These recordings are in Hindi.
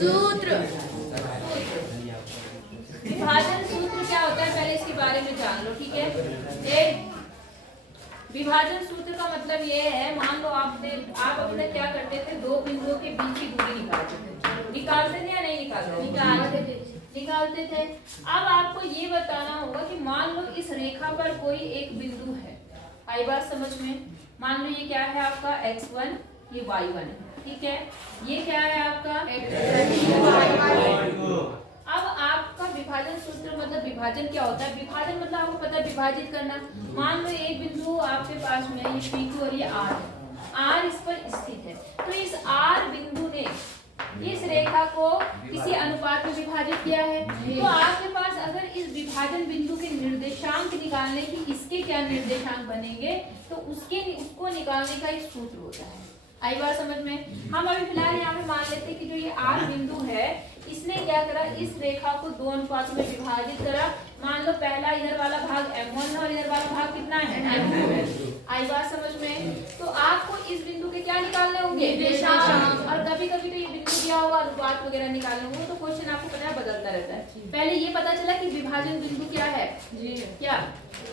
सूत्र। विभाजन सूत्र क्या होता है पहले इसके बारे में जान लो, ठीक है। एक विभाजन सूत्र का मतलब ये है, मान लो आप अभी तक क्या करते थे, दो बिंदुओं के बीच की दूरी निकालते थे या नहीं निकालते थे। अब आपको ये बताना होगा कि मान लो इस रेखा पर कोई एक बिंदु है, आई बात समझ में। मान लो ये क्या है आपका x1, ये y1 है, ठीक है। ये क्या है आपका अब आपका विभाजन सूत्र मतलब विभाजन क्या होता है, विभाजन मतलब आपको पता है विभाजित करना। मान लो एक बिंदु आपके पास में ये P2 और ये R है, R इस पर स्थित है, तो इस R बिंदु ने इस रेखा को किसी अनुपात में विभाजित किया है। तो आपके पास अगर इस विभाजन बिंदु के निर्देशांक निकालने की इसके क्या निर्देशांक बनेंगे, तो उसको निकालने का एक सूत्र होता है। आई बात समझ में। हम अभी फिलहाल यहाँ पे मान लेते हैं कि जो ये R बिंदु है, इसने क्या करा, इस रेखा को दो अनुपातों में विभाजित करा। मान लो पहला इधर वाला भाग M1 है और इधर वाला भाग कितना है M2। आई बात समझ में। तो आपको इस बिंदु के क्या निकालने होंगे, निर्देशांक। और कभी कभी तो ये बिंदु दिया होगा, अनुपात वगैरह निकालने होंगे, तो क्वेश्चन आपको पता है बदलता रहता है। पहले ये पता चला कि विभाजन बिंदु क्या है जी, क्या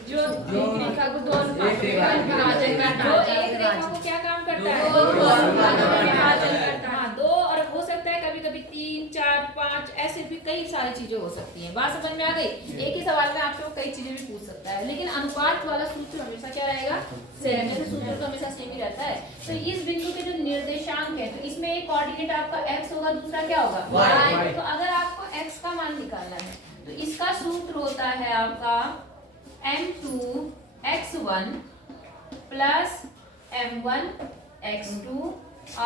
जो एक रेखा को दो अनुपात में विभाजन करता है, जो एक रेखा को क्या काम करता है, दो अनुपातों में विभाजन करता है। दो, और हो सकता है कभी कभी 3, 4, 5 ऐसे भी कई सारी चीजें हो सकती हैं। बात समझ में आ गई। एक ही सवाल में आपसे कई चीजें भी पूछ सकता है, लेकिन अनुपात वाला सूत्र हमेशा क्या रहेगा, सेम है। सूत्र तो हमेशा सेम ही रहता है। तो इस बिंदु के जो निर्देशांक है, तो इसमें एक कोऑर्डिनेट आपका x होगा, दूसरा क्या होगा y। तो अगर आपको x का मान निकालना है तो इसका सूत्र होता है आपका m2 x1 plus m1 x2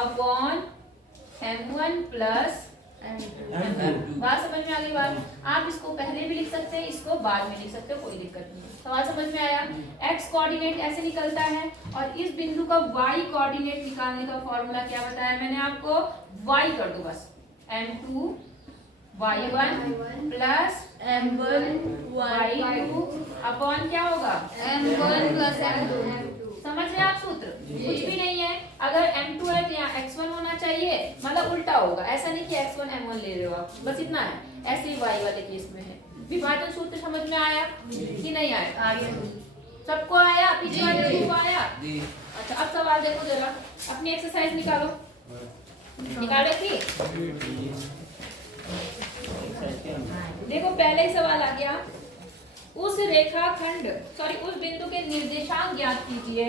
upon m1 plus m2। बात समझ में आ गई बात। आप इसको पहले भी लिख सकते हैं, इसको बाद में लिख सकते हो, कोई दिक्कत नहीं है। सवाल समझ में आया। x कोऑर्डिनेट ऐसे निकलता है, और इस बिंदु का y कोऑर्डिनेट निकालने का फॉर्मूला क्या बताया मैंने आपको, y कर दो बस, m2 y1 plus m1 y2 upon क्या होगा m1 प्लस m2। समझ रहे आप सूत्र, कुछ भी नहीं है। अगर m2 है तो यहाँ x1 होना चाहिए, मतलब उल्टा होगा, ऐसा नहीं कि x1 m1 ले रहे हो आप, बस इतना है। ऐसे ही y वाले केस में है। विभाजन सूत्र समझ में आया कि नहीं आया, आ गया सबको, आया पीछे वाले को आया। अच्छा अब सवाल देखो जरा, अपनी एक्सरसाइज निकालो, निकाले थी। देखो पहले ही सवाल आ गया, उस रेखाखंड उस बिंदु के निर्देशांक ज्ञात कीजिए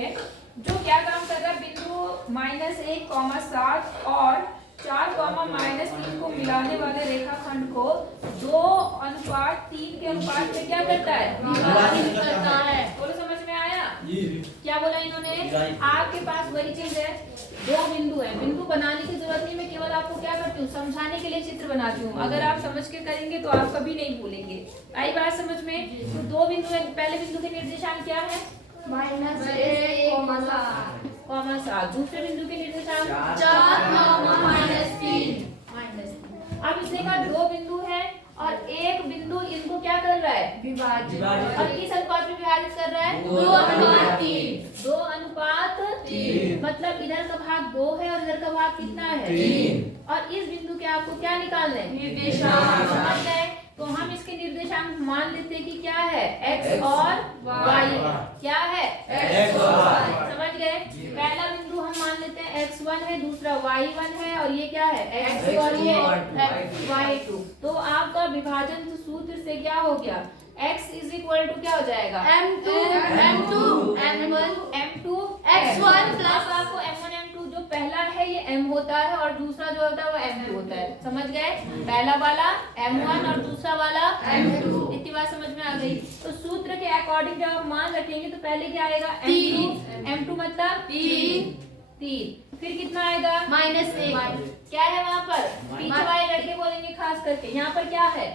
जो क्या काम कर रहा है, बिंदु -1, 7 और 4, -3 को मिलाने वाले रेखाखंड को 2:3 के अनुपात में क्या करता है, विभाजित करता है। बोलो समझ में आया क्या बोला इन्होंने। आपके पास वही चीज है, दो बिंदु है, बिंदु बनाने की जरूरत नहीं, मैं केवल आपको क्या करती हूँ, समझाने के लिए चित्र बनाती हूँ। अगर आप समझ के करेंगे तो आप कभी नहीं भूलेंगे। आई बात समझ में। तो दो बिंदु है, पहले बिंदु के निर्देशांक क्या है -1, दूसरे बिंदु के निर्देशांक 4, -3। अब इसने कहा दो बिंदु है और एक बिंदु इनको क्या कर रहा है, विभाजित, और किस अनुपात में विभाजित कर रहा है, 2:3। 2:3 मतलब इधर का भाग 2 है और इधर का भाग कितना है 3। और इस बिंदु के आपको क्या निकालना है, निर्देशांक। समझ गए। तो हम इसके निर्देशांक मान लेते हैं कि क्या है, x और y। क्या है, x और y। समझ गए। पहला बिंदु हम मान लेते हैं x1 है, दूसरा y1 है, और ये क्या है x और ये y2। तो आपका विभाजन सूत्र से क्या हो गया, x = क्या हो जाएगा, m2 x1 प्लस आपको m1 m2, जो पहला है ये m होता है और दूसरा जो होता है वो m2 होता है। समझ गए। पहला वाला m1 और दूसरा वाला m2। इतनी बात समझ में आ गई। तो सूत्र के अकॉर्डिंग जब आप मान रखेंगे तो पहले क्या आएगा, m2 मतलब 3। फिर कितना आएगा -1। क्या है वहाँ पर, पीछे वाले लड़के बोलेंगे खास करके, यहाँ पर क्या है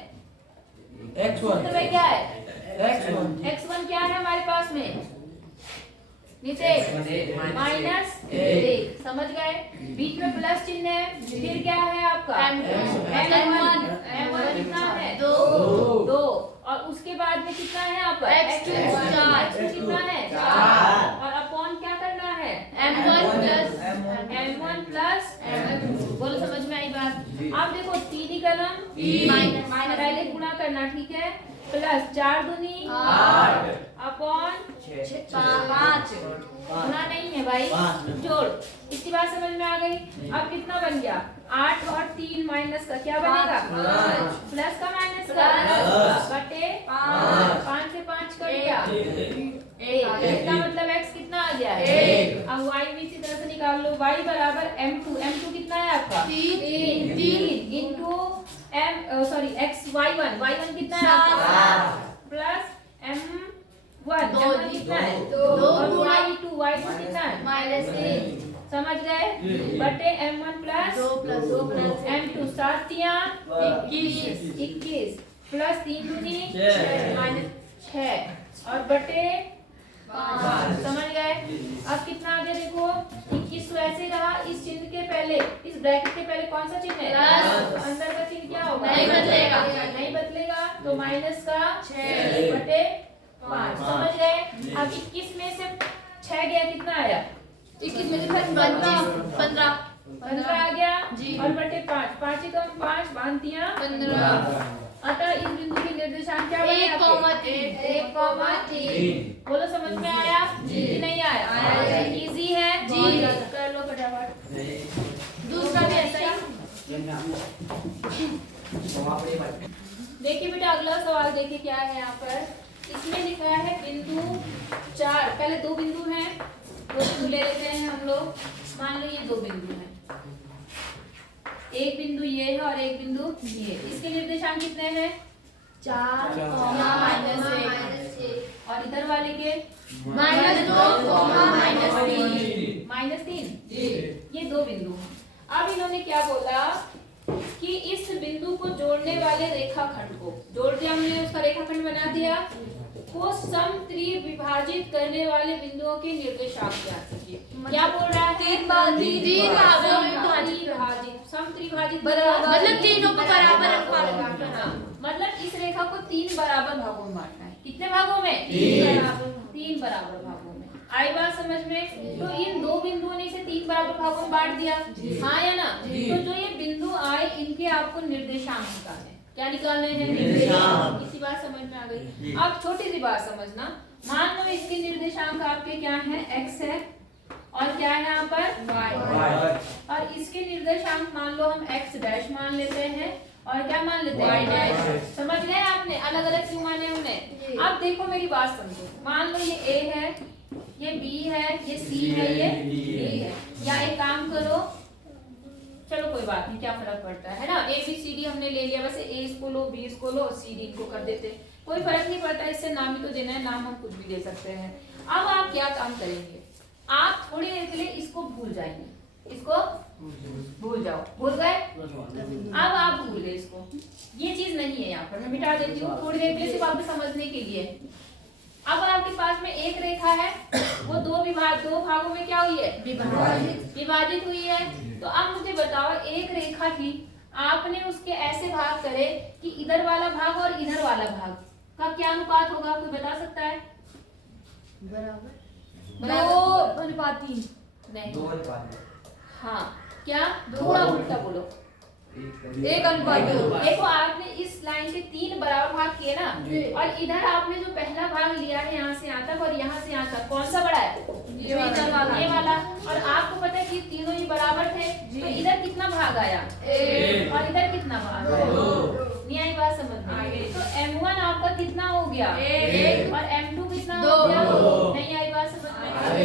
x1 क्या है, x1 क्या है हमारे पास में नीचे -1। समझ गए। बीच में प्लस चिन्ह है, फिर क्या है आपका m1 कितना है 2, और उसके बाद में कितना है आपका x2 कितना है 4, और अपॉन क्या करना है m1 प्लस m2। बोलो समझ में आई बात? आप देखो 3 कलम माइनस पहले गुणा करना, ठीक है, प्लस 4 दूनी 8 अपॉन 5, गुणा नहीं है भाई, जोड़। इतनी बात समझ में आ गई? अब कितना बन गया? 8 और 3 माइनस का क्या बनेगा? प्लस का माइनस का बटे 5 से 5 कट गया 1। इसका मतलब x कितना आ गया है? अब y भी इसी तरह से निकाल लो। y बराबर m2, m2 कितना है आपका? 3 इंटू x y1 कितना है आपका? प्लस m1 कितना है? 2 और y2 कितना है? -3। समझ गए? बटे m1 plus 2 plus m2 7 21 plus 3 दूनी 6 और बटे 5। समझ गए? अब कितना आ गया देखो, 21 तो ऐसे रहा। इस चिन्ह के पहले, इस ब्रैकेट के पहले कौन सा चिन्ह है? अंदर का चिन्ह क्या होगा? नहीं बदलेगा, तो माइनस का 6 बटे 5। समझ गए? अब 21 में से 6 गया, कितना आया? 21 में से 15 आ गया और बटे 5, 5 ही कम 5 बांधियां 15। अतः इस बिंदु के निर्देशांक क्या बने? 1,3। बोलो समझ में आया कि नहीं आया? इजी है जी, कर लो फटाफट। दूसरा भी ऐसा ही। देखिए बेटा अगला सवाल देखिए क्या है यहाँ पर। इसमें लिखा है बिंदु 4, पहले 2 बिंदु हैं, 2 बिंदु ले लेते हैं हम लोग। मान लो ये 2 बिंदु हैं, एक बिंदु ये है और एक बिंदु ये। इसके निर्देशांक कितने हैं? 4, -1 और इधर वाले के -3 ये 2 बिंदु हैं। अब इन्होंने क्या बोला कि इस बिंदु को जोड़ने वाले रेखाखंड को जोड़ दिया हमने, उसका रेखाखंड बना दिया, को समत्रिभुज विभाजित करने वाले बिंदुओं के निर्देशांक ज्ञात कीजिए। क्या बोल रहा है? 3 भागों में विभाजित, समत्रिभाजित मतलब तीनों को बराबर बांटना। मतलब इस रेखा को 3 बराबर भागों में बांटना है। कितने भागों में? 3 बराबर भागों में। आई बात समझ में? तो इन 2 बिंदुओं ने इसे 3 बराबर भागों में बांट दिया, हाँ या ना? तो जो ये बिंदु आए इनके आपको निर्देशांक निकालने। क्या निकालने हैं? निर्देशांक। इसी बात समझ में आ गई। अब छोटी सी बात समझना, मान लो इसके निर्देशांक आपके क्या हैं? x है और क्या है यहाँ पर? y। और इसके निर्देशांक मान लो हम x डैश मान लेते हैं और क्या मान लेते हैं? y dash. समझ गए आपने? अलग अलग क्यों माने हमने? अब देखो मेरी बात समझो, मान लो ये a है, ये b है, ये c है, ये d है। या एक काम करो, चलो कोई बात नहीं, क्या फर्क पड़ता है ना? ए बी सी डी हमने ले लिया, वैसे ए इसको लो, बी इसको लो, सी डी इनको कर देते, कोई फर्क नहीं पड़ता। इससे नाम ही तो देना है, नाम हम कुछ भी दे सकते हैं। अब आप क्या काम करेंगे? आप थोड़ी देर के लिए इसको भूल जाएंगे, इसको भूल जाओ, भूल गए? अब आप भूल गए इसको, ये चीज नहीं है यहाँ पर, मैं मिटा देती हूँ थोड़ी देर के लिए, सिर्फ आपको समझने के लिए। अब आपके पास में एक रेखा है, वो 2 भागों में क्या हुई है? विभाजित हुई है। तो अब मुझे बताओ, एक रेखा थी, आपने उसके ऐसे भाग करे कि इधर वाला भाग और इधर वाला भाग का क्या अनुपात होगा? कोई बता सकता है? बराबर 2:3 नहीं, 2:5। हाँ, क्या? थोड़ा उल्टा बोलो, 1:2। देखो आपने इस लाइन के 3 बराबर भाग किए ना, और इधर आपने जो पहला भाग लिया है यहाँ से यहाँ तक और यहाँ से यहाँ तक, कौन सा बड़ा है? ये वाला। और आपको पता है कि तीनों ही बराबर थे, तो इधर कितना भाग आया? 1 और इधर कितना भाग आया? 2। नहीं आई बात समझ में? तो m1 आपका कितना हो गया? 1 और m2 कितना हो गया? 2। नहीं आई बात समझ में?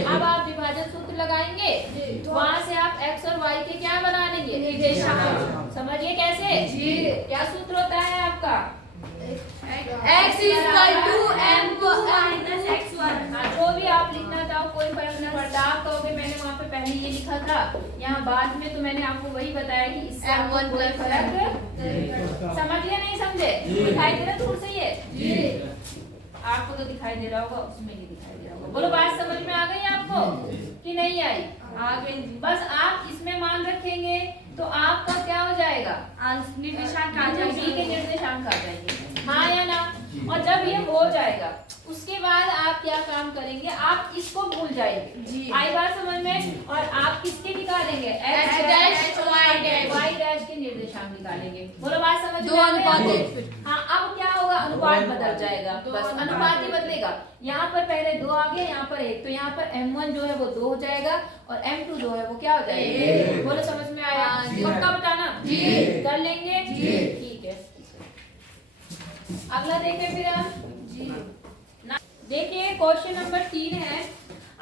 अब आप विभाजन सूत्र लगाएंगे, वहाँ से आप x और y के क्या बना लेंगे? निर्देशांक। समझिए कैसे? क्या सूत्र होता है आपका? x = m2 - x1। हाँ, जो भी आप लिखना चाहो कोई फर्क नहीं पड़ता। आप कहोगे मैंने वहाँ पे पहले ये लिखा था, यहाँ बाद में, तो मैंने आपको वही बताया कि इससे m1 कोई फर्क समझिए नहीं समझे? दिखाई दे रहा दूर से ये? आपको तो दिखाई दे रहा होगा, उसमें ही दिखाई दे रहा होगा। बोलो बात समझ में आ गई आपको कि नहीं आई? आ गई। बस आप इसमें मान रखेंगे तो आपका क्या हो जाएगा? निर्देशांक आ जाएगा, के निर्देशांक आ जाएंगे, हाँ या ना? और जब ये हो जाएगा उसके बाद आप क्या काम करेंगे, आप इसको भूल जाएंगे। आई बात समझ में? और आप किसके निकालेंगे, x डैश y डैश के निर्देशांक निकालेंगे। बोलो बात समझ में? हाँ, अब क्या होगा, अनुपात बदल जाएगा, बस अनुपात ही बदलेगा। यहाँ पर पहले 2 आ गया, यहाँ पर 1, तो यहाँ पर m1 जो है वो 2 हो जाएगा और m2 जो है वो क्या हो जाएगा। बोलो समझ में आया? पक्का बताना, कर लेंगे, ठीक है। अगला देखें फिर हम देखिए क्वेश्चन नंबर 3 है,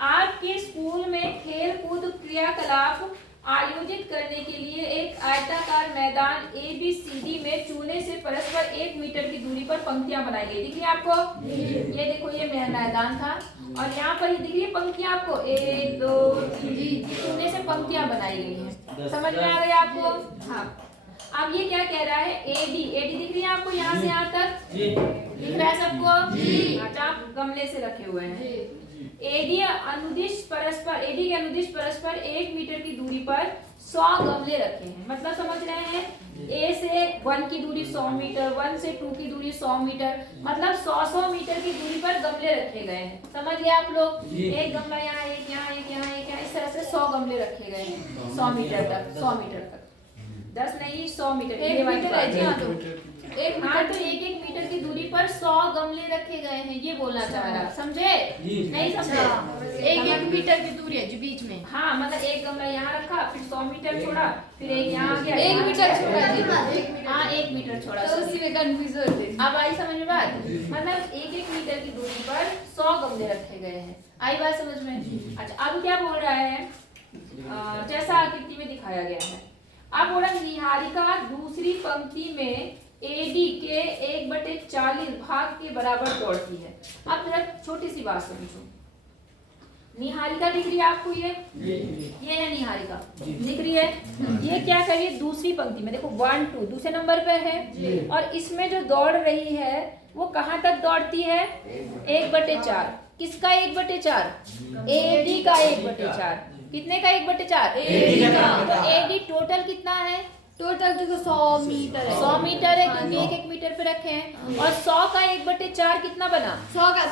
आपके स्कूल में खेल कूद क्रियाकलाप आयोजित करने के लिए एक आयताकार मैदान ABCD में चूने से परस्पर 1 मीटर की दूरी पर पंक्तियां बनाई गई। दिख रही है आपको? ये देखो, ये मैदान था और यहाँ पर दिख रही है पंक्तियां आपको, 1 2 3, चूने से पंक्तियां बनाई गई हैं। समझ में आ गई आपको? हाँ। अब ये क्या कह रहा है, AD दिख रही है आपको, यहाँ से यहाँ तक दिख रहा है सबको? अच्छा, आप गमले से रखे हुए हैं। AD के अनुदिश परस्पर 1 मीटर की दूरी पर 100 गमले रखे हैं। मतलब समझ रहे हैं, A से 1 की दूरी 100 मीटर, 1 से 2 की दूरी 100 मीटर, मतलब 100 मीटर की दूरी पर गमले रखे गए हैं। समझ गए आप लोग? एक गमला यहाँ, एक यहाँ, एक यहाँ, एक यहाँ, इस तरह से 100 गमले रखे गए हैं 100 मीटर तक, 100 मीटर तक, 10 नहीं 100 मीटर, 1 मीटर है जी। हाँ, तो 1 मीटर की दूरी पर 100 गमले रखे गए हैं, ये बोलना चाह रहा। समझे? नहीं समझे? 1 मीटर की दूरी है जी बीच में। हाँ, मतलब एक गमला यहाँ रखा, फिर 100 मीटर छोड़ा, फिर एक यहाँ आ गया, 1 मीटर छोड़ा जी। हाँ, 1 मीटर छोड़ा, तो उसी में कंफ्यूज होते हैं। अब आई समझ में बात? मतलब 1 मीटर की दूरी पर 100 गमले रखे गए हैं। आई बात समझ में? अच्छा, अब क्या बोल रहा है, जैसा आकृति में दिखाया गया है। अब बोला, निहारिका दूसरी पंक्ति में AD के 1/40 भाग के बराबर दौड़ती है। अब जरा छोटी सी बात समझो, निहारिका दिख रही है आपको, ये है निहारिका, दिख रही है? ये क्या कर रही है, दूसरी पंक्ति में देखो 1 2 दूसरे नंबर पे है, और इसमें जो दौड़ रही है वो कहाँ तक दौड़ती है, 1/4। किसका 1/4? AD का 1/4। कितने का 1/4? AD का। तो AD टोटल कितना है? टोटल देखो 100 मीटर है। 100 मीटर है, क्योंकि 1 मीटर पे रखे हैं। और 100 का 1/4 कितना बना? 100 का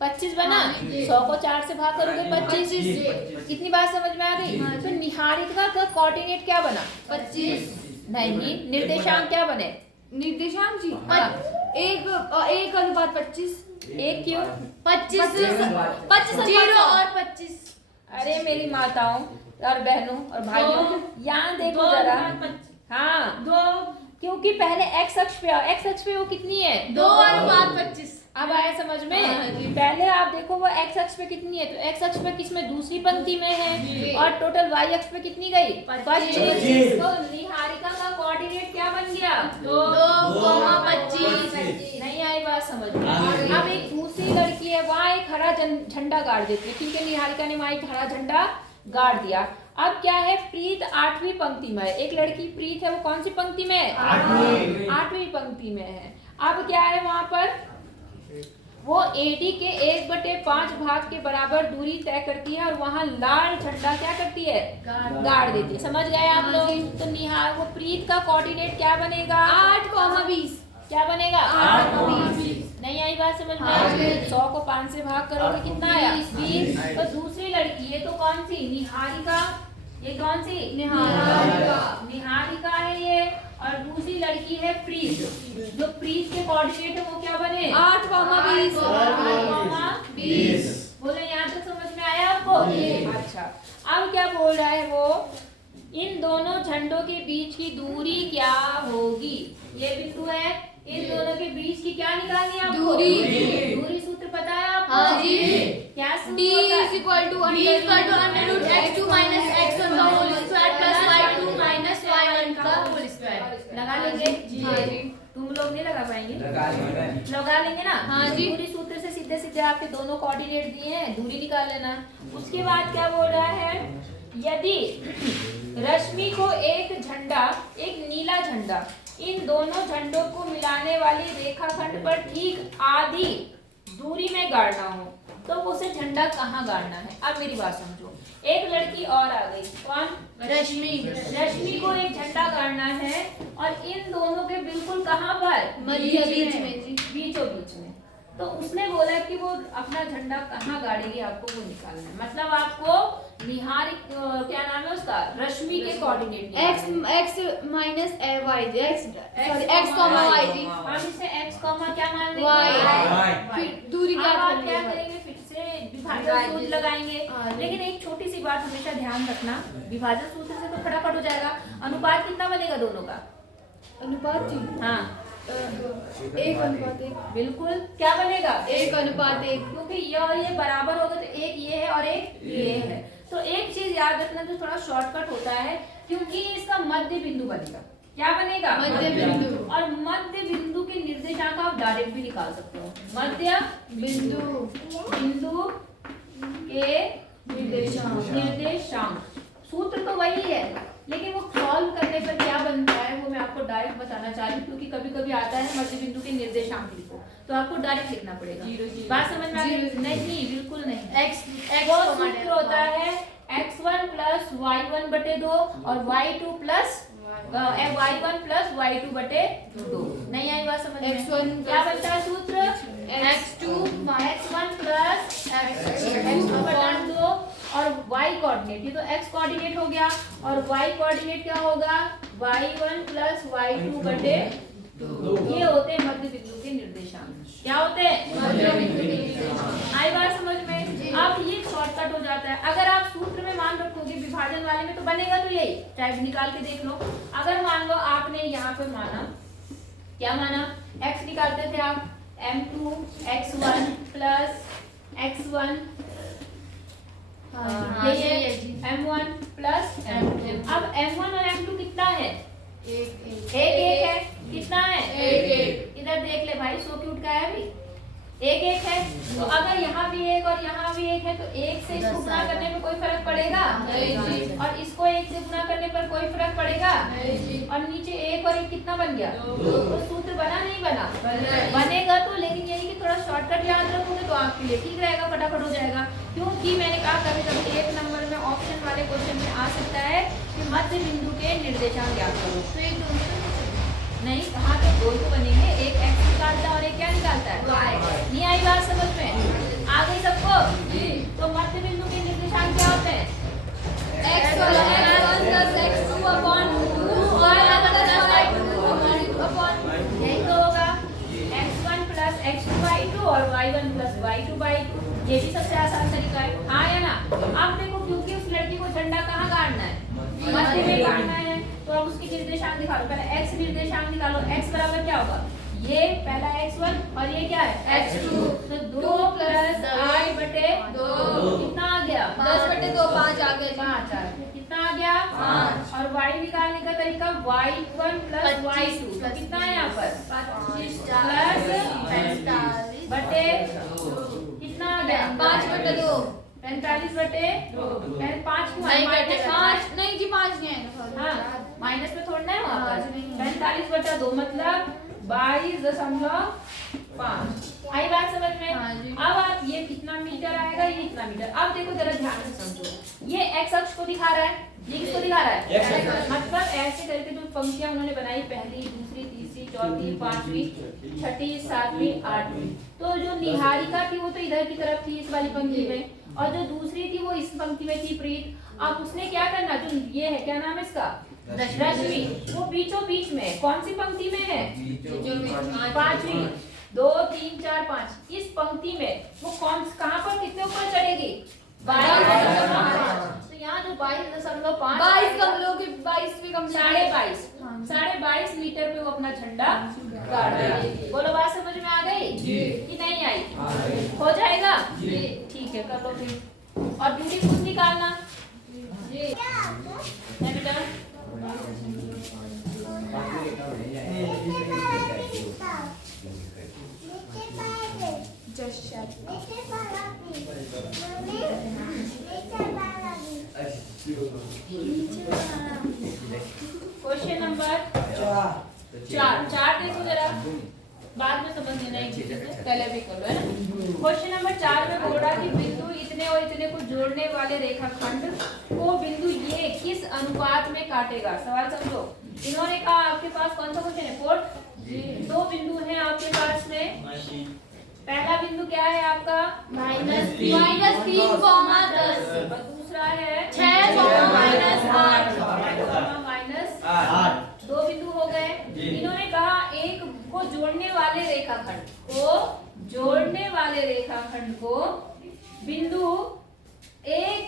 25 बना। 100 को 4 से भाग करोगे 25। कितनी बात समझ में आ गई? तो निहारिका का कोऑर्डिनेट क्या बना? 25 नहीं, निर्देशांक क्या बने? निर्देशांक जी, हाँ। 1:25। 1 क्यों? 25 0 और 25। अरे मेरी माताओं और बहनों और भाइयों, यहाँ देखो जरा। हाँ, 2, क्योंकि पहले x अक्ष पे वो कितनी है? 2:25। अब आया समझ में? पहले आप देखो वो x अक्ष पे कितनी है, तो x अक्ष पे किसमें, दूसरी पंक्ति में है, और टोटल y अक्ष पे कितनी गई? 25। तो निहारिका का कोऑर्डिनेट क्या बन गया? 2:25। नहीं आई बात समझ में? अब एक दूसरी लड़की है, वहाँ एक हरा झंडा गाड़ देती है। ठीक है, निहारिका ने वहाँ एक हरा झंडा गाड़ दिया। अब क्या है, प्रीत 8वीं पंक्ति में है। एक लड़की प्रीत है, वो कौन सी पंक्ति में है? 8वीं पंक्ति में है। अब क्या है, वहां पर वो AD के 1/5 भाग के बराबर दूरी तय करती है और वहां लाल झंडा क्या करती है? गाड़ देती है। समझ गए आप लोग? तो निहार वो प्रीत का कोऑर्डिनेट क्या बनेगा? 8,20। क्या बनेगा? 8,20। नहीं आई बात समझ में? 100 को 5 से भाग करोगे कितना आया? 20। तो दूसरी लड़की है, तो कौन सी? निहारिका। ये कौन सी? निहारिका है ये, और दूसरी लड़की है प्रीत। जो प्रीत के कोऑर्डिनेट है वो क्या बने? 8,20। बोलो, यहाँ तक समझ में आया आपको? अच्छा, अब क्या बोल रहा है वो, इन दोनों झंडों के बीच की दूरी क्या होगी? ये बिंदु है, इन दोनों के बीच की क्या निकालनी है आपको? दूरी सूत्र पता है आपको? हाँ जी। क्या सूत्र D होता है? √x2 - x1 का whole square plus y2 - y1 का होल स्क्वायर। लगा लेंगे? हाँ जी। तुम लोग नहीं लगा पाएंगे? लगा लेंगे ना? हाँ जी। दूरी सूत्र से सीधे सीधे आपके दोनों कोऑर्डिनेट दिए हैं, दूरी निकाल लेना। उसके बाद क्या बोल रहा है, यदि रश्मि को एक झंडा, एक नीला झंडा, इन दोनों झंडों को मिलाने वाली रेखाखंड पर ठीक आधी दूरी में गाड़ना हो, तो उसे झंडा कहाँ गाड़ना है। अब मेरी बात समझो, एक लड़की और आ गई, कौन? रश्मि। रश्मि को एक झंडा गाड़ना है और इन दोनों के बिल्कुल कहाँ पर? मध्य बीच में जी। बीचों बीच में। तो उसने बोला कि वो अपना झंडा कहाँ गाड़ेगी, आपको वो निकालना है। मतलब आपको निहारी क्या नाम है उसका, रश्मि के coordinate x minus y x comma y जी। हम इसे x कॉमा क्या मान लेंगे? y। फिर दूरी अब आप क्या क्या करेंगे, फिर से विभाजन सूत्र लगाएंगे। लेकिन एक छोटी सी बात हमेशा ध्यान रखना, विभाजन सूत्र से तो फटाफट हो जाएगा। अनुपात कितना बनेगा दोनों का? अनुपात जी। हाँ, 1:1। बिल्कुल। क्या बनेगा? 1:1। क्योंकि ये और ये बराबर होगा, तो एक ये है और एक ये है। तो एक चीज याद रखना जो थोड़ा शॉर्टकट होता है, क्योंकि इसका मध्य बिंदु बनेगा। क्या बनेगा? मध्य बिंदु। और मध्य बिंदु के निर्देशांक आप डायरेक्ट भी निकाल सकते हो। मध्य बिंदु के निर्देशांक। सूत्र तो वही है, लेकिन वो सॉल्व करने पर क्या बनता है वो मैं आपको डायरेक्ट बताना चाह रही हूँ, क्योंकि कभी कभी आता है मध्य बिंदु के निर्देशांक लिखो, तो आपको डायरेक्ट लिखना पड़ेगा। बात समझ में आ गई? नहीं, बिल्कुल नहीं। वो सूत्र होता है x1 प्लस y1 बटे 2 और y1 प्लस y2 बटे 2। नहीं आई बात समझ में? x1 क्या बनता है सूत्र? x1 प्लस x2 बटा 2 और y कोऑर्डिनेट, ये तो x कोऑर्डिनेट हो गया, और y कोऑर्डिनेट क्या होगा? y1 प्लस y2 बटे 2। ये होते हैं मध्य बिंदु के निर्देशांक। क्या होते हैं? मध्य बिंदु के निर्देशांक। आई बात समझ में? अब ये शॉर्टकट हो जाता है। अगर आप सूत्र में मान रखोगे विभाजन वाले में तो बनेगा तो यही, चाहे निकाल के देख लो। अगर मान लो आपने यहाँ पे माना, क्या माना? x निकालते थे आप, m2 x1 प्लस x1 ये m1 प्लस m2। अब m1 और m2 कितना है? एक है। कितना है? एक। इधर देख ले भाई, सो क्यूट का है अभी, एक है। तो अगर यहाँ भी एक और यहाँ भी एक है, तो एक से इसको गुणा करने में कोई फर्क पड़ेगा? नहीं। और इसको एक से गुणा करने पर कोई फर्क पड़ेगा? नहीं। और नीचे एक और एक कितना बन गया? तो सूत्र बना नहीं बना? बनेगा तो, लेकिन यही कि थोड़ा शॉर्टकट याद रखोगे तो आपके लिए ठीक रहेगा, फटाफट हो जाएगा। क्योंकि मैंने कहा कभी कभी 1 नंबर में ऑप्शन वाले क्वेश्चन में आ सकता है कि मध्य बिंदु के निर्देशांक ज्ञात करो। तो ये दोनों नहीं, कहाँ तो दो तो बनेंगे, एक x निकालता है और एक क्या निकालता है? y। नहीं आई बात समझ में? आ गई सबको? तो मध्य बिंदु के निर्देशांक क्या होते हैं? x1 प्लस x2 अपॉन 2 और यही तो होगा, x1 प्लस x2/2 और y1 प्लस y2/2। ये भी सबसे आसान तरीका है, हाँ या ना? अब देखो, क्योंकि उस लड़की को झंडा कहाँ गाड़ना है? मध्य में गाड़ना है। तो अब उसकी निर्देशांक निकालो, पहले x निर्देशांक निकालो। x बराबर क्या होगा? ये पहला x1 और ये क्या है? x2। तो 2 प्लस i बटे 2 कितना आ गया? 10/2 5 आ गया। 5 आ गया। कितना आ गया? 5। और y निकालने का तरीका y1 प्लस y2 कितना है यहाँ पर? 25 प्लस 45 बटे कितना आ गया? 5/2। 45 बटे 5 क्यों? नहीं बेटे, -5 5 नहीं जी, 5 नहीं है ना। हाँ, माइनस में थोड़ा है वहाँ हाँ, पर। नहीं। 45/2 मतलब 22.5। आई बात समझ में? हाँ जी। अब आप ये कितना मीटर आएगा, ये कितना मीटर। अब देखो जरा ध्यान से समझो, ये x अक्ष को दिखा रहा है, ये किसको दिखा रहा है? मतलब ऐसे करके जो पंक्तियां उन्होंने बनाई, पहली, दूसरी, तीसरी, चौथी, पांचवी, छठी, सातवीं, आठवीं, तो जो निहारिका थी वो तो इधर की तरफ थी इस वाली पंक्ति में, और जो दूसरी थी वो इस पंक्ति में थी, प्रीत। अब उसने क्या करना, जो ये है, क्या नाम है इसका? रश्मि। वो बीचों बीच में कौन सी पंक्ति में है? पांचवी। 2 3 4 5 इस पंक्ति में वो कहाँ पर कितने ऊपर चढ़ेगी? 22.5। तो यहाँ जो 22.5 22 कम लोगे, 22 भी कम। 22.5 मीटर पे वो अपना झंडा गाड़ देगी। बोलो, बात समझ में आ गई कि नहीं आई? हो जाएगा? ठीक है, कर लो फिर। और दूरी खुद निकालना है बेटा। क्वेश्चन नंबर 4 देखो जरा। बाद में समझ लेना एक चीज से, पहले भी कर लो, है ना। क्वेश्चन नंबर 4 में बोल रहा कि बिंदु इतने और इतने को जोड़ने वाले रेखाखंड को बिंदु ये किस अनुपात में काटेगा। सवाल समझो। इन्होंने कहा आपके पास कौन सा क्वेश्चन है, 4। दो बिंदु हैं आपके पास में। पहला बिंदु क्या है आपका -3, -10 और दूसरा है 6, -8 -8। दो बिंदु हो गए। इन्होंने कहा एक को जोड़ने वाले रेखाखंड को बिंदु 1,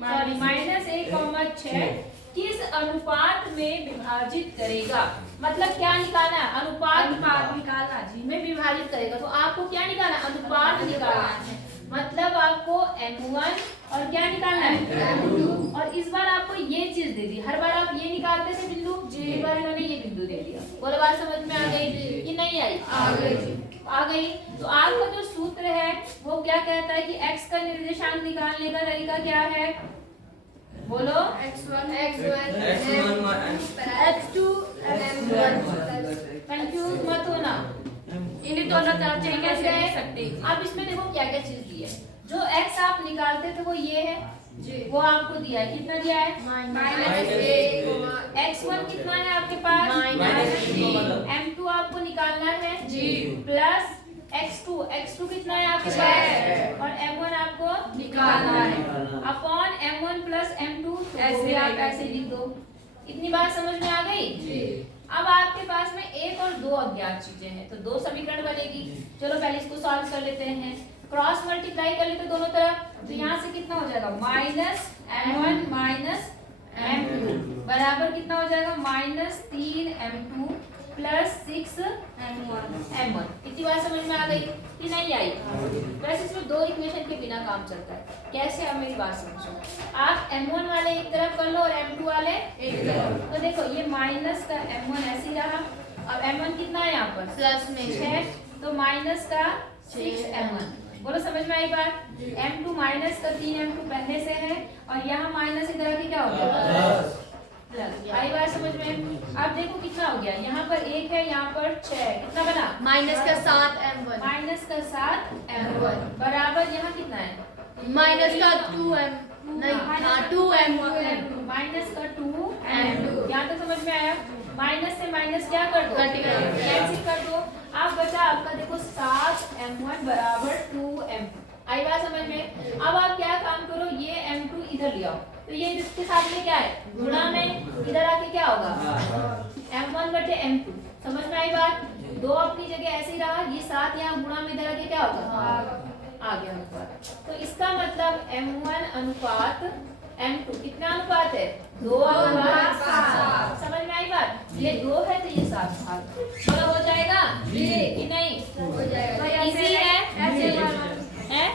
-1, किस अनुपात में विभाजित करेगा। मतलब क्या निकालना है, अनुपात निकालना जी में विभाजित करेगा। तो आपको क्या निकालना है, अनुपात निकालना है। मतलब आपको M1 और क्या निकालना है, M2। और इस बार आपको ये चीज दे दी। हर बार आप ये निकालते थे बिंदु, इस बार इन्होंने ये बिंदु दे दिया। बोलो बात समझ में आ गई कि नहीं आई? आ गई। तो आपका जो सूत्र है वो क्या कहता है कि x का निर्देशांक निकालने का तरीका क्या है, बोलो। x1 x2 m1। कंफ्यूज मत होना, इन्हीं दोनों तरफ से कैसे लिख सकते हैं। अब इसमें देखो क्या क्या चीज दी है। जो x आप निकालते थे वो ये है जी, वो आपको दिया है। कितना दिया है, x1 कितना है आपके पास, m2 आपको निकालना है जी, प्लस x2 कितना है आपके पास, और m1 आपको निकालना है अपॉन m1 प्लस m2। ऐसे आप ऐसे लिख दो। इतनी बात समझ में आ गई जी। अब आपके पास में एक और दो अज्ञात चीजें हैं, तो दो समीकरण बनेगी। चलो पहले इसको सॉल्व कर लेते हैं। क्रॉस मल्टीप्लाई कर लेते दोनों तरफ, तो यहाँ से कितना हो जाएगा, -m1 -m2 बराबर कितना हो जाएगा, -3m2 प्लस 6m1। इतनी बात समझ में आ गई कि नहीं आई? वैसे इसमें दो इक्वेशन के बिना काम चलता है। कैसे, आप मेरी बात समझो। आप m1 वाले एक तरफ कर लो और m2 वाले एक तरफ। तो देखो ये माइनस का m1 ऐसे ही रहा। अब m1 कितना है यहाँ पर, प्लस में 6, तो माइनस का 6m1। बोलो समझ में आई बात। m2 माइनस का 3m2 पहले से है, और यहाँ माइनस इधर आके क्या हो गया, प्लस। आई बात समझ में। अब देखो कितना हो गया, यहाँ पर 1 है, यहाँ पर 6, कितना बना, -7m1 -7m1 बराबर यहाँ कितना है, -2m नहीं, हाँ 2m2 -2m2। यहाँ तो समझ में आया। माइनस से माइनस क्या कर दो, कैंसिल कर दो। अब बचा आपका देखो 7m1 बराबर 2m2। आई बात समझ में। अब आप क्या काम करो, ये m2 इधर ले आओ, तो ये इसके साथ में क्या है, गुणा में, इधर आके क्या होगा, m1 बटे m2। समझ में आई बात। दो अपनी जगह ऐसे ही रहा, ये 7 यहाँ गुणा में, इधर आके क्या होगा, आ गया अनुपात। तो इसका मतलब m1 अनुपात m2 कितना अनुपात है, 2:7। समझ में आई बात। ये 2 है तो ये 7 भाग, तो हो जाएगा कि नहीं, हो जाएगा। इजी है, ऐसे है।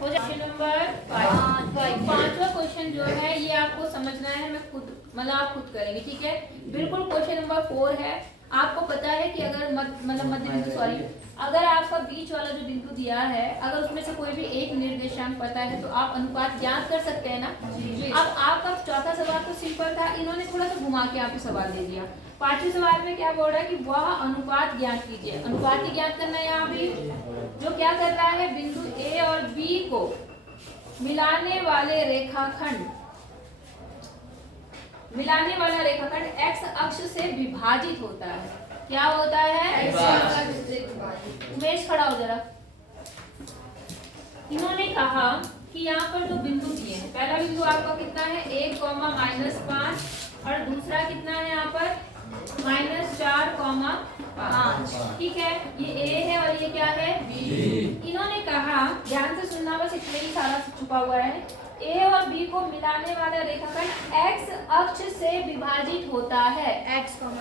हो जाए नंबर 5। पांचवा क्वेश्चन जो है ये आपको समझना है, मैं खुद मतलब आप खुद करेंगे, ठीक है। बिल्कुल क्वेश्चन नंबर 4 है। आपको पता है कि अगर मतलब मध्य बिंदु, सॉरी, अगर आपका बीच वाला जो बिंदु दिया है, अगर उसमें से कोई भी एक निर्देशांक पता है तो आप अनुपात ज्ञात कर सकते हैं ना। अब आपका चौथा सवाल तो सिंपल था, इन्होंने थोड़ा सा घुमा के आपको सवाल दे दिया। पांचवें सवाल में क्या बोल रहा है कि वह अनुपात ज्ञात कीजिए। अनुपात ही ज्ञात करना है यहाँ भी। जो क्या कर रहा है, बिंदु ए और बी को मिलाने वाले रेखाखंड, मिलाने वाला रेखाखंड x अक्ष से विभाजित होता है। क्या होता है, उमेश खड़ा हो जरा। इन्होंने कहा कि यहाँ पर जो बिंदु दिए हैं, पहला बिंदु आपका कितना है, 1, -5, और दूसरा कितना है यहाँ पर -4, 5। ठीक है, ये ए है और ये क्या है, बी। इन्होंने कहा, ध्यान से सुनना, बस इतने ही सारा छुपा हुआ है। ए और बी को मिलाने वाला रेखाखंड x अक्ष से विभाजित होता है।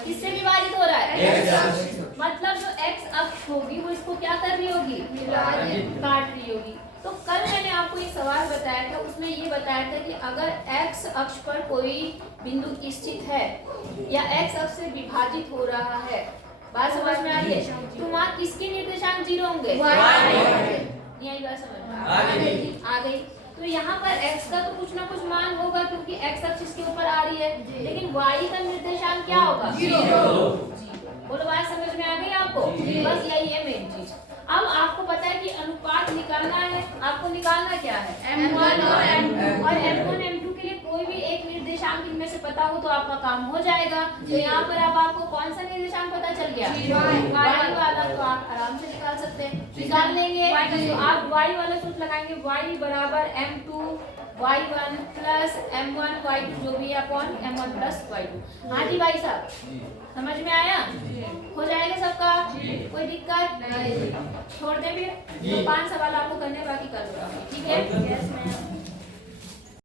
किससे विभाजित हो रहा है, मतलब जो x अक्ष होगी वो इसको क्या कर रही होगी, काट रही होगी। तो कल मैंने आपको एक सवाल बताया था, उसमें ये बताया था कि अगर x अक्ष पर कोई बिंदु स्थित है या x अक्ष से विभाजित हो रहा है, बात समझ में आ रही है, तो वहाँ किसके निर्देशांक 0 होंगे, यही बात समझ में आ गई। तो यहाँ पर x का तो कुछ ना कुछ मान होगा, क्योंकि x अक्ष इसके ऊपर आ रही है, लेकिन y का निर्देशांक क्या होगा, 0। बोलो बात समझ में आ गई आपको? बस यही है मेन चीज। अब आपको पता है कि अनुपात निकालना है, आपको निकालना क्या है? M1 और M2। और M1 M2 के लिए कोई भी एक निर्देशांक इनमें से पता हो तो आपका काम हो जाएगा। तो यहाँ पर अब आपको कौन सा निर्देशांक पता चल गया? y वाला, तो आप आराम से निकाल सकते हैं। निकाल लेंगे तो आप y वाला सूत्र लगाएंगे, y बराबर M2 y1 plus M1 y2 जो भी है अपॉन M1 प्लस y2। हाँ जी भाई साहब, समझ में आया? हो जाएगा सबका? कोई दिक्कत? छोड़ दे फिर, तो 5 सवाल आपको करने